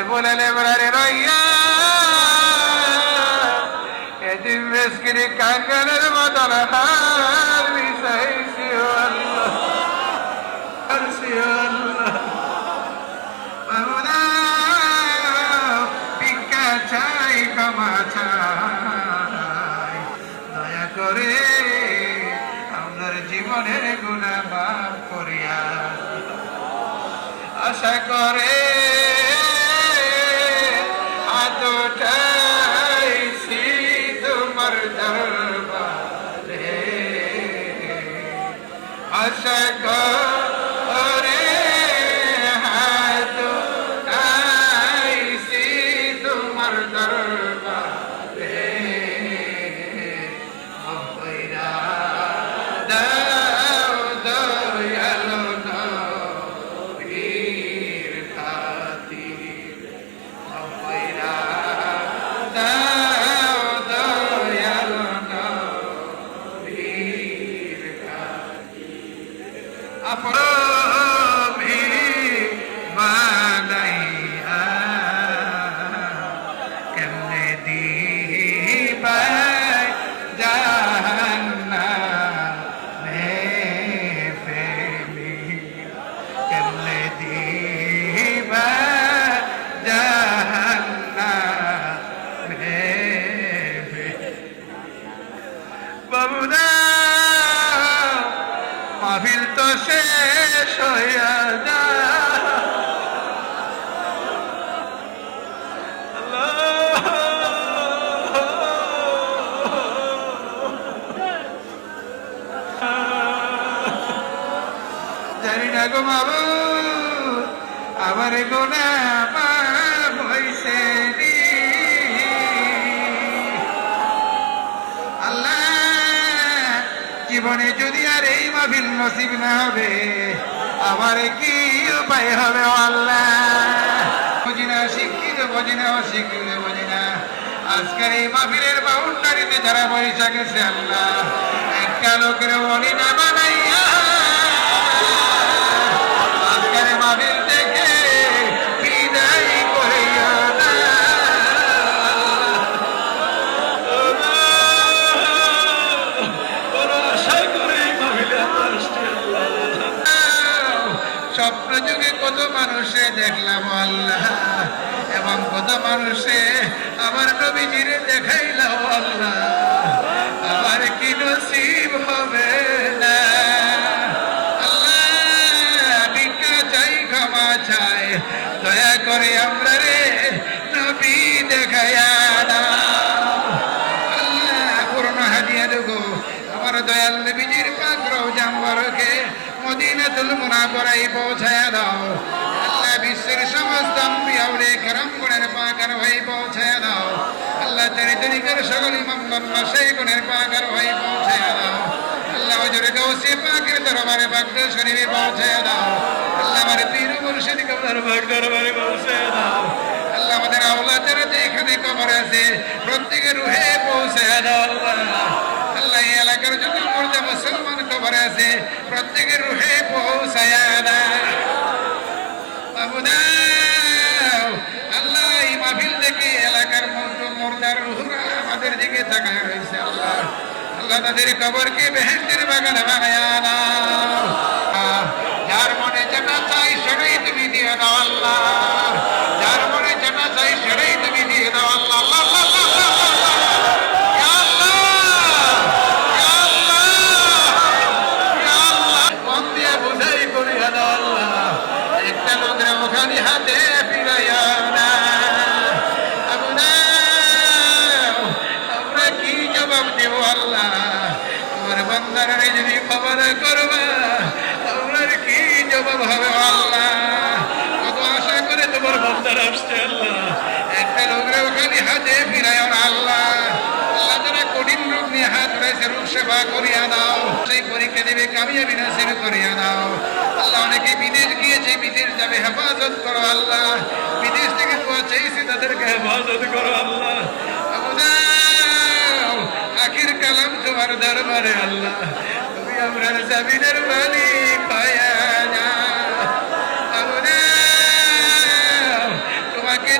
بلبل الابرار ريان يتم مسكري كان المطر حال بسيسي والله أرسي والله وهنا بكا চাই ক্ষমা চাই দয়া করে আমার জীবনের গুনাহ মাফ করিয়া আশা করে হাত উঠাইছি তোমার দরবারে আশা করে হাত উঠাইছি তোমার দরবারে কইরা দাও দয়ালো নবীর খাতির কইরা দাও দয়ালো নবীর খাতির আপনি বানাইয়া কেমনে দিবাই জাহান্নামে ফেলি কেমনে দিবাই জাহান্নামে বাবুদা মাহফিল তো শেষ হইয়া যা জানি না গো মাবুদ আমার গুনাহ মাফ হইছে নি আল্লাহ জীবনে যদি আর এই মাহফিল নসিব না হবে আমার কি উপায় হবে আল্লাহ বুঝি না শিক্ষিত বুঝি না অশিক্ষিত বুঝি না আজকের এই মাহফিলের বাউন্ডারিতে যারা বৈশা গেছে আল্লাহ একটা লোকের বলি না বানাইয়া আজকের মাহফিল থেকে বিদায় করিয়া না স্বপ্ন যুগে কত মানুষে দেখলাম আল্লাহ এবং কত মানুষে আমার নবীজিরে দেখাইলাম আল্লাহ আমার কি নসিব হবে না আল্লাহ ভিক্ষা চাই ক্ষমা চাই দয়া করে আমরা রে নবী দেখাইয়া দাও আল্লাহ পুরনো হাদিয়া দেবো আমার দয়াল নবীজির পাক রওজা মুবারকে মদিনাতুল মুনাওয়ারায় পৌঁছায়া দাও আল্লাহ বিশ্বের সমস্ত আম্বিয়া ওরে کرامগণের পাকের ভাই পৌঁছায়া দাও আল্লাহ তরিকার সকল ইমামগণ মাশায়েখগণের পাকের ভাই পৌঁছায়া দাও আল্লাহ হুজুরে গাউসে পাকের দরবারে বাগদা শরীফে পৌঁছায়া দাও আল্লাহ আমার পীর মুর্শিদ কবর দরবারে পৌঁছায়া দাও আল্লাহ আমাদের আওলাদ যারা এখানে কবরে আছে প্রত্যেকের রুহে পৌঁছায়া দাও আল্লাহ আল্লাহ এই এলাকার যত মুর্দা মুসলমান কবরে আছে প্রত্যেকের রুহে পৌঁছায়া দাও আল্লাহ এই মাহফিল থেকে এলাকার মুর্দার রুহরা আমাদের দিকে তাকায় রয়েছে আল্লাহ আল্লাহ তাদের কবরকে বেহেশতের বাগান বানায়া দাও যার মনে যেটা চাই সেটাই তুমি দিয়ে দাও আল্লাহ যার মনে যেটা চাই সেটাই তুমি দিয়ে দাও আল্লাহ আল্লাহ হাতে ফিরাইয়া না আমরা কি জবাব দেব আল্লাহ তোমার বান্দারা যদি খবর করবা আমরা কি জবাব হবে আল্লাহ কত আশা করে তোমার বান্দারা আসছে আল্লাহ একটা লোকরা ওখানে হাতে ফিরাইয়া আল্লাহ আল্লাহ যারা কঠিন রোগ নিয়ে হাত রয়েছে রোগ সেবা করিয়া দাও সেই পরীক্ষা দেবে কামিয়াবি নাসিব করিয়া দাও আল্লাহ অনেকে বিদেশ গিয়েছে বিদেশ যাবে হেফাজত করো আল্লাহ বিদেশ থেকে দোয়া চাইছে তাদেরকে হেফাজত করো আল্লাহ আখির কালাম তোমার দরবারে আল্লাহ তুমি আমরা জমিনের মালিক পায়া না তোমাকে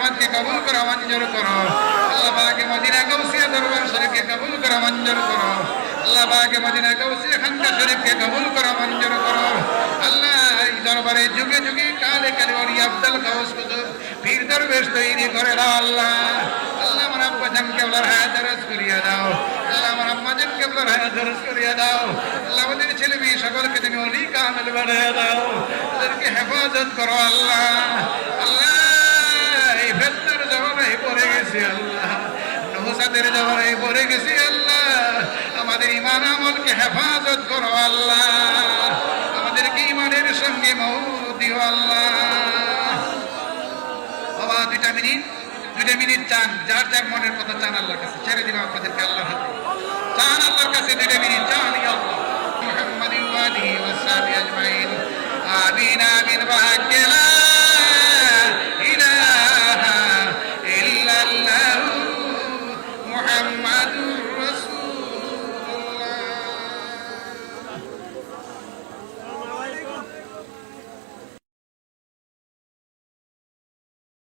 জামাতকে কবুল করো মঞ্জুর করো আল্লাহ পাকে মদিনা গাউসিয়া দরবার শরীফকে কবুল করো মঞ্জুর করো আল্লাহ পাকে মদিনা গাউসিয়া খানকা শরীফকে কবুল করো মঞ্জুর করো আল্লাহ এই দরবারে যুগে যুগে কালে কালে ওলি আব্দুল গাউস কুতুব পীর দরবেশ তৈরি করে দাও আল্লাহ আল্লাহ আমার আব্বা জান কেবলার হায়াত দরজ করিয়া দাও আল্লাহ আমার আম্মা জান কেবলার হায়াত দরজ করিয়া দাও আল্লাহ আমাদের ছেলে মেয়ে সকলকে তুমি ওলি কামেল বানিয়ে দাও তাদেরকে হেফাজত করো আল্লাহ আল্লাহ এই ফেতনার জমানায় পড়ে গেছি আল্লাহ নহুসাদের জমানায় পড়ে গেছি আল্লাহ আমাদের ঈমান আমলকে হেফাজত করো আল্লাহ আমাদেরকে ঈমানের সঙ্গে মওত দিও আল্লাহ বাবা দুইটা মিনিট চান যার যার মনের কথা চান আল্লাহর কাছে ছেড়ে দিলাম আপনাদেরকে আল্লাহ চান আল্লাহর কাছে 2 মিনিট চান ইয়া আল্লাহ মুহাম্মাদিন ওয়া আলিহি ওয়া সাহবিহি আজমাইন আমিন আমিন বাহাক লা ইলাহা ইল্লাল্লাহু মুহাম্মাদুর